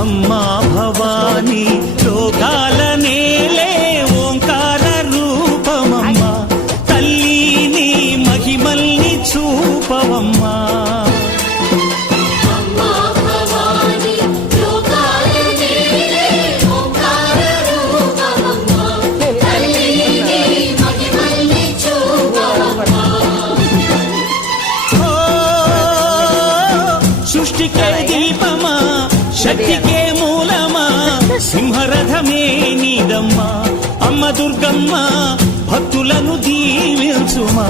అమ్మా భవానీ లోకాల నేలే ఓంకార రూపమమ్మా తల్లి నీ మహిమల్ని చూపవమ్మా సృష్టికే దీపమా శక్తికే మూలమా సింహరథమే నీదమ్మా అమ్మ దుర్గమ్మ భక్తులను దీవించుమా